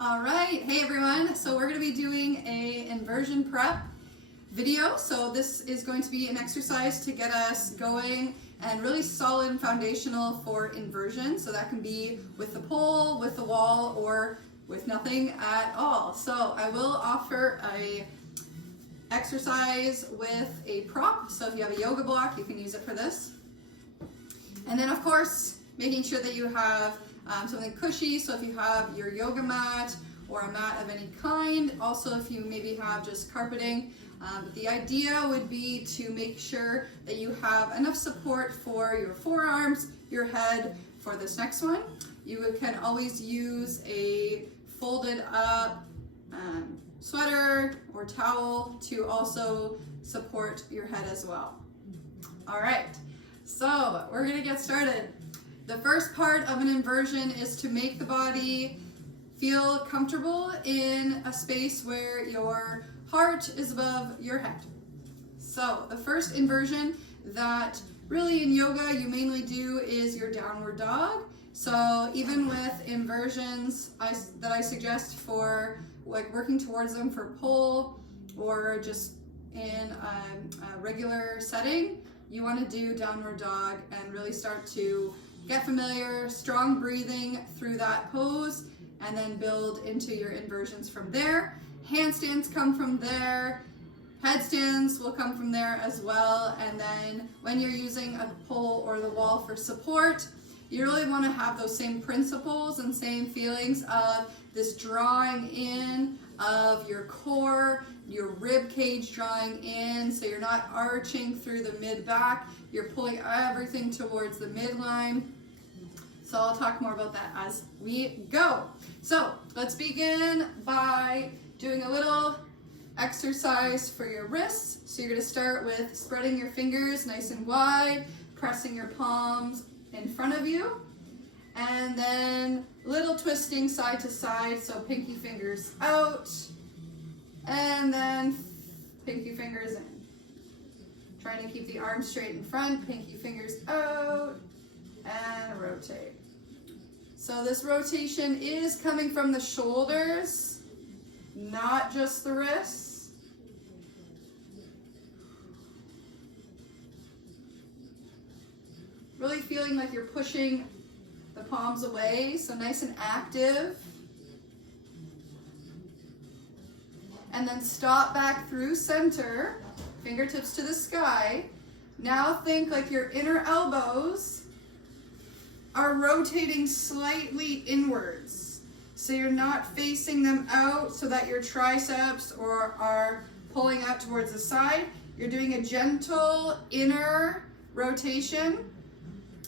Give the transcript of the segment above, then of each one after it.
All right, hey everyone. So we're going to be doing a inversion prep video. So this is going to be an exercise to get us going and really solid and foundational for inversion. So that can be with the pole, with the wall, or with nothing at all. So I will offer a exercise with a prop. So if you have a yoga block, you can use it for this. And then of course, making sure that you have something cushy. So if you have your yoga mat or a mat of any kind, also if you maybe have just carpeting, the idea would be to make sure that you have enough support for your forearms, your head for this next one. You can always use a folded up sweater or towel to also support your head as well. All right, so we're gonna get started. The first part of an inversion is to make the body feel comfortable in a space where your heart is above your head. So the first inversion that really in yoga you mainly do is your downward dog. So even with inversions that I suggest for like working towards them for pole or just in a regular setting, you want to do downward dog and really start to get familiar, strong breathing through that pose, and then build into your inversions from there. Handstands come from there, headstands will come from there as well, and then when you're using a pole or the wall for support, you really want to have those same principles and same feelings of this drawing in of your core, your rib cage drawing in, so you're not arching through the mid-back, you're pulling everything towards the midline. So I'll talk more about that as we go. So let's begin by doing a little exercise for your wrists. So you're going to start with spreading your fingers nice and wide, pressing your palms in front of you, and then little twisting side to side, so pinky fingers out, and then pinky fingers in. Trying to keep the arms straight in front, pinky fingers out, and rotate. So this rotation is coming from the shoulders, not just the wrists. Really feeling like you're pushing the palms away, so nice and active. And then stop back through center, fingertips to the sky. Now think like your inner elbows are rotating slightly inwards. So you're not facing them out so that your triceps are pulling out towards the side. You're doing a gentle inner rotation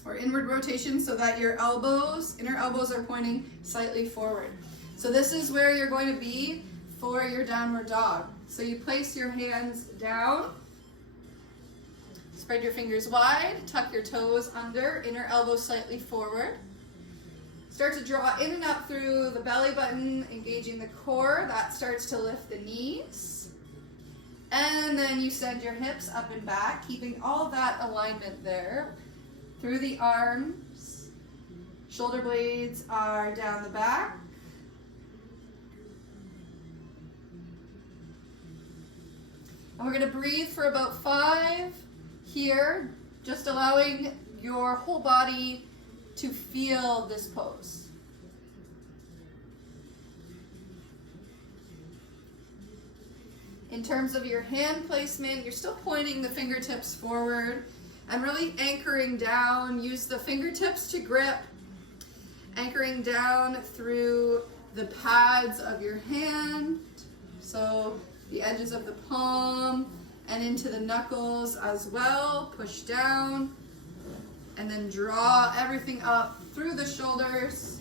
or inward rotation so that your inner elbows are pointing slightly forward. So this is where you're going to be for your downward dog. So you place your hands down, spread your fingers wide, tuck your toes under, inner elbow slightly forward. Start to draw in and up through the belly button, engaging the core. That starts to lift the knees. And then you send your hips up and back, keeping all that alignment there. Through the arms, shoulder blades are down the back. And we're going to breathe for about 5 here, just allowing your whole body to feel this pose. In terms of your hand placement, you're still pointing the fingertips forward and really anchoring down. Use the fingertips to grip, anchoring down through the pads of your hand, so the edges of the palm and into the knuckles as well. Push down and then draw everything up through the shoulders,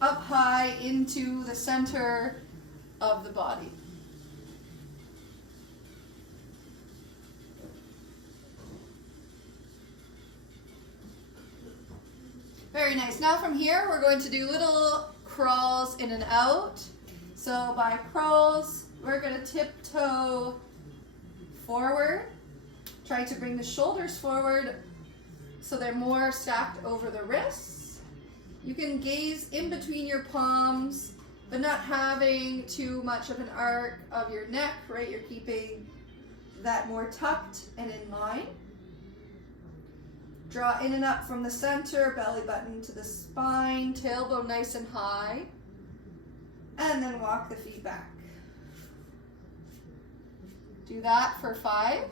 up high into the center of the body. Very nice. Now from here, we're going to do little crawls in and out. So by crawls, we're going to tiptoe forward, try to bring the shoulders forward so they're more stacked over the wrists. You can gaze in between your palms but not having too much of an arc of your neck, right? You're keeping that more tucked and in line. Draw in and up from the center, belly button to the spine, tailbone nice and high, and then walk the feet back. Do that for 5.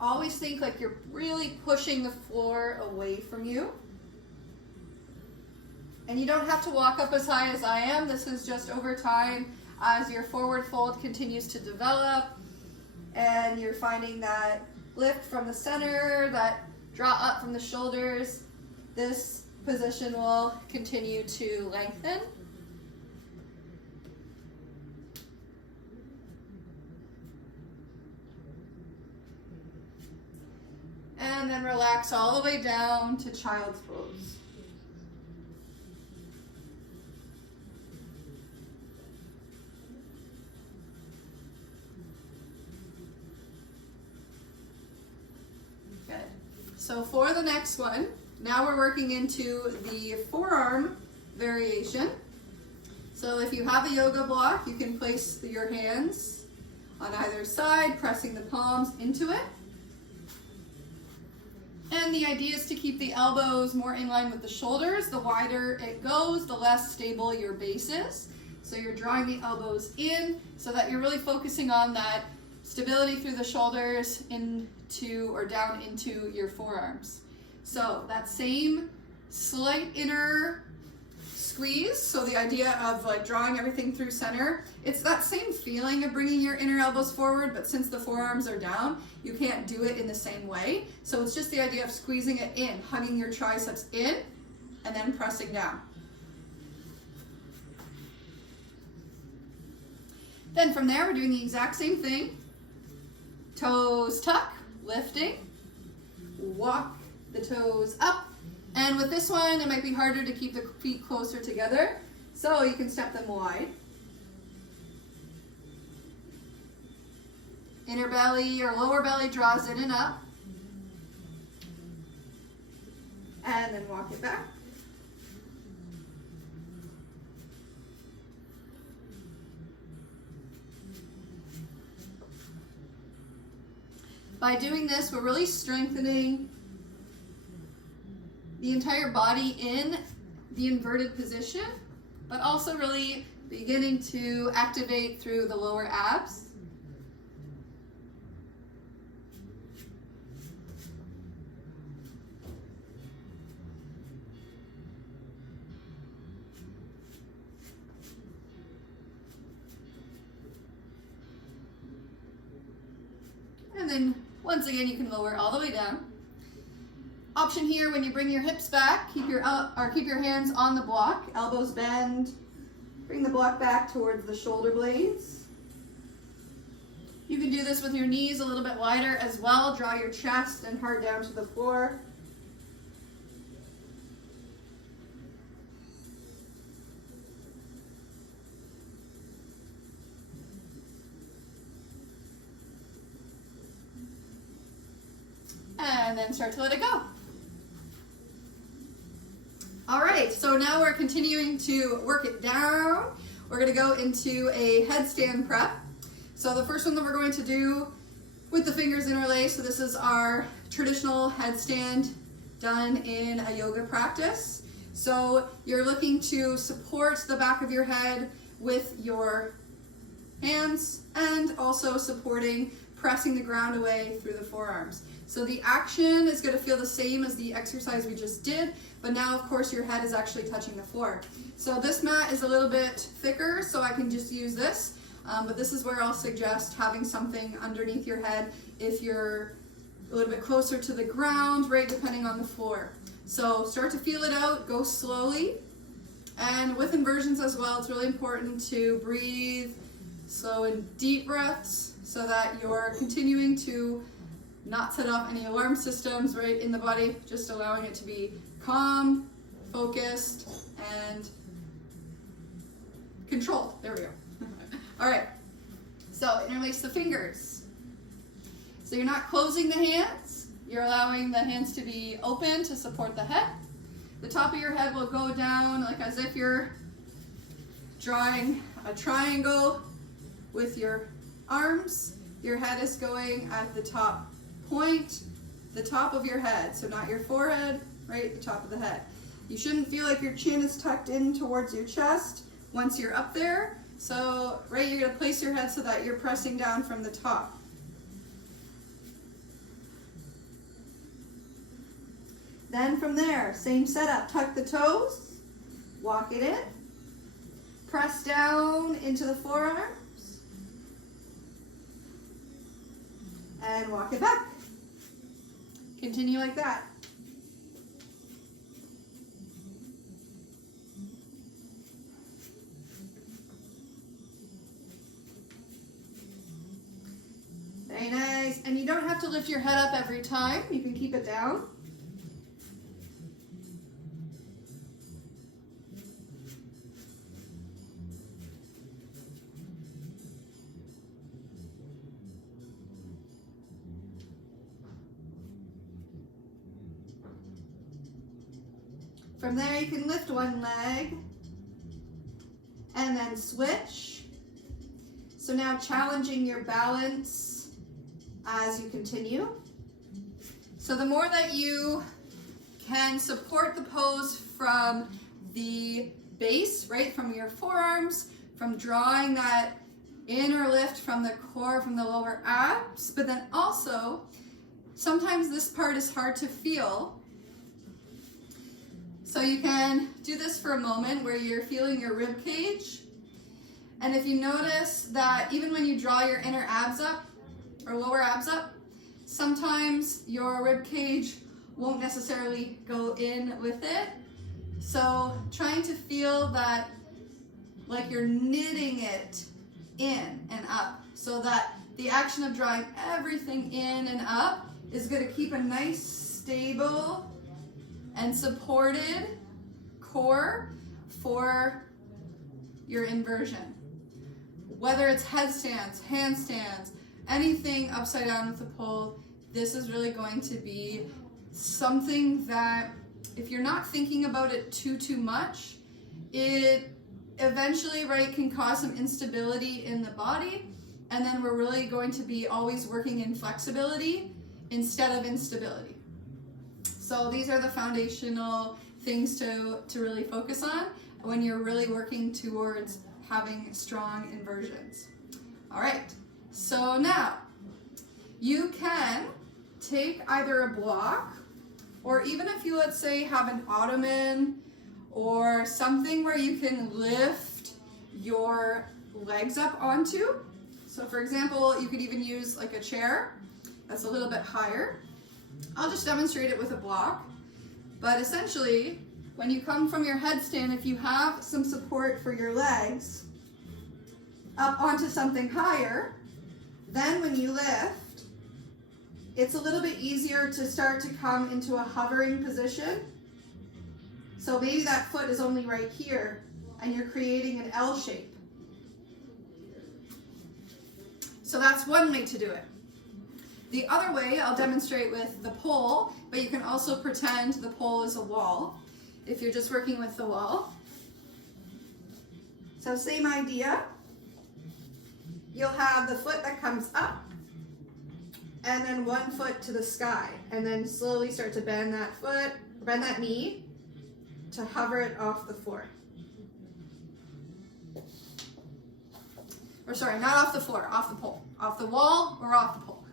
Always think like you're really pushing the floor away from you. And you don't have to walk up as high as I am. This is just over time as your forward fold continues to develop and you're finding that lift from the center, that draw up from the shoulders. This position will continue to lengthen. And then relax all the way down to child's pose. Good. So for the next one, now we're working into the forearm variation. So if you have a yoga block, you can place your hands on either side, pressing the palms into it. And the idea is to keep the elbows more in line with the shoulders. The wider it goes, the less stable your base is. So you're drawing the elbows in so that you're really focusing on that stability through the shoulders into or down into your forearms. So that same slight inner squeeze, so the idea of like drawing everything through center, it's that same feeling of bringing your inner elbows forward, but since the forearms are down, you can't do it in the same way. So it's just the idea of squeezing it in, hugging your triceps in, and then pressing down. Then from there, we're doing the exact same thing. Toes tuck, lifting, walk the toes up. And with this one, it might be harder to keep the feet closer together, so you can step them wide. Inner belly or lower belly draws in and up. And then walk it back. By doing this, we're really strengthening the entire body in the inverted position, but also really beginning to activate through the lower abs. And then once again, you can lower all the way down. Option here, when you bring your hips back, keep your hands on the block, elbows bend, bring the block back towards the shoulder blades. You can do this with your knees a little bit wider as well. Draw your chest and heart down to the floor. And then start to let it go. All right, so now we're continuing to work it down. We're gonna go into a headstand prep. So the first one that we're going to do with the fingers interlaced, so this is our traditional headstand done in a yoga practice. So you're looking to support the back of your head with your hands and also supporting, pressing the ground away through the forearms. So the action is going to feel the same as the exercise we just did, but now of course your head is actually touching the floor. So this mat is a little bit thicker, so I can just use this, but this is where I'll suggest having something underneath your head if you're a little bit closer to the ground, right, depending on the floor. So start to feel it out, go slowly, and with inversions as well, it's really important to breathe slow and deep breaths so that you're continuing to not set off any alarm systems right in the body, just allowing it to be calm, focused, and controlled. There we go. All right, so interlace the fingers. So you're not closing the hands, you're allowing the hands to be open to support the head. The top of your head will go down like as if you're drawing a triangle with your arms. Your head is going at the top point, the top of your head, so not your forehead, right, the top of the head. You shouldn't feel like your chin is tucked in towards your chest once you're up there. So, right, you're going to place your head so that you're pressing down from the top. Then from there, same setup, tuck the toes, walk it in, press down into the forearms, and walk it back. Continue like that. Very nice. And you don't have to lift your head up every time. You can keep it down. From there, you can lift one leg and then switch. So now challenging your balance as you continue. So the more that you can support the pose from the base, right, from your forearms, from drawing that inner lift from the core, from the lower abs, but then also, sometimes this part is hard to feel. So you can do this for a moment where you're feeling your rib cage. And if you notice that even when you draw your inner abs up or lower abs up, sometimes your rib cage won't necessarily go in with it. So trying to feel that like you're knitting it in and up so that the action of drawing everything in and up is going to keep a nice stable and supported core for your inversion. Whether it's headstands, handstands, anything upside down with the pole, this is really going to be something that if you're not thinking about it too much, it eventually, right, can cause some instability in the body, and then we're really going to be always working in flexibility instead of instability. So these are the foundational things to really focus on when you're really working towards having strong inversions. All right, so now you can take either a block, or even if you, let's say, have an ottoman or something where you can lift your legs up onto. So for example, you could even use like a chair that's a little bit higher. I'll just demonstrate it with a block, but essentially when you come from your headstand, if you have some support for your legs up onto something higher, then when you lift, it's a little bit easier to start to come into a hovering position. So maybe that foot is only right here and you're creating an L shape. So that's one way to do it. The other way I'll demonstrate with the pole, but you can also pretend the pole is a wall if you're just working with the wall. So same idea. You'll have the foot that comes up and then one foot to the sky, and then slowly start to bend that foot, bend that knee to hover it off the floor. Or sorry, not off the floor, off the pole. Off the wall or off the pole.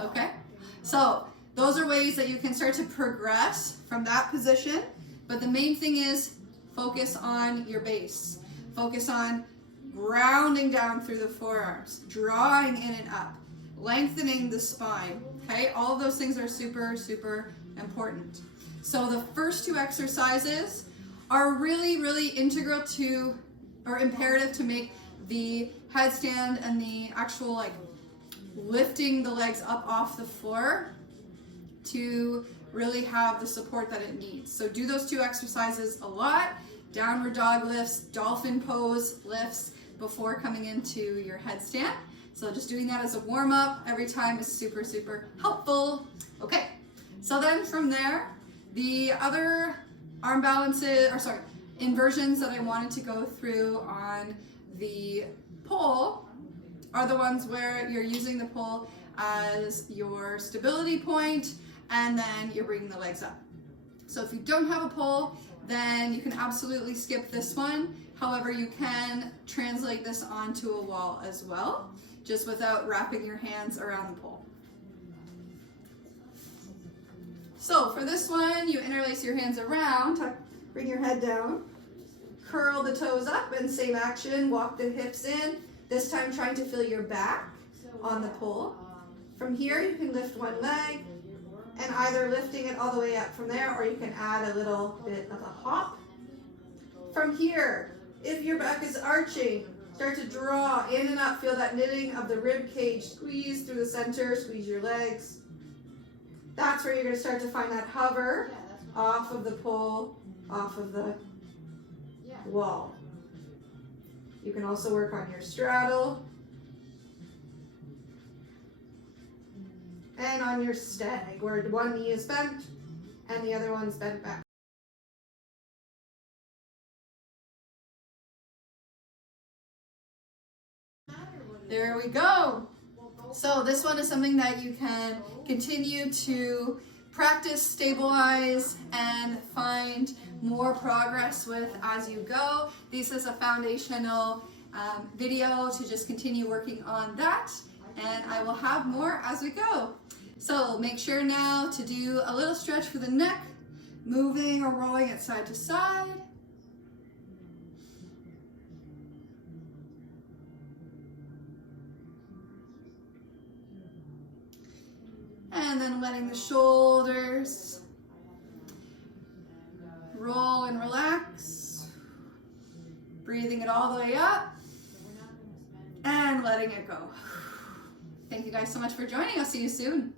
Okay, so those are ways that you can start to progress from that position, but the main thing is focus on your base. Focus on grounding down through the forearms, drawing in and up, lengthening the spine, okay? All of those things are super, super important. So the first two exercises are really, really integral to, or imperative to make the headstand and the actual like lifting the legs up off the floor to really have the support that it needs. So do those two exercises a lot. Downward dog lifts, dolphin pose lifts before coming into your headstand. So just doing that as a warm-up every time is super, super helpful. Okay, so then from there, the other arm balances, or sorry, inversions that I wanted to go through on the pole are the ones where you're using the pole as your stability point and then you're bringing the legs up. So if you don't have a pole, then you can absolutely skip this one. However, you can translate this onto a wall as well, just without wrapping your hands around the pole. So for this one, you interlace your hands around, bring your head down, curl the toes up, and same action, walk the hips in, this time trying to feel your back on the pole. From here, you can lift one leg, and either lifting it all the way up from there, or you can add a little bit of a hop. From here, if your back is arching, start to draw in and up, feel that knitting of the rib cage, squeeze through the center, squeeze your legs. That's where you're going to start to find that hover off of the pole, off of the wall. You can also work on your straddle and on your stag, where one knee is bent and the other one's bent back. There we go. So this one is something that you can continue to practice, stabilize, and find more progress with as you go. This is a foundational video to just continue working on that, and I will have more as we go. So make sure now to do a little stretch for the neck, moving or rolling it side to side. And then letting the shoulders roll and relax. Breathing it all the way up and letting it go. Thank you guys so much for joining. I'll see you soon.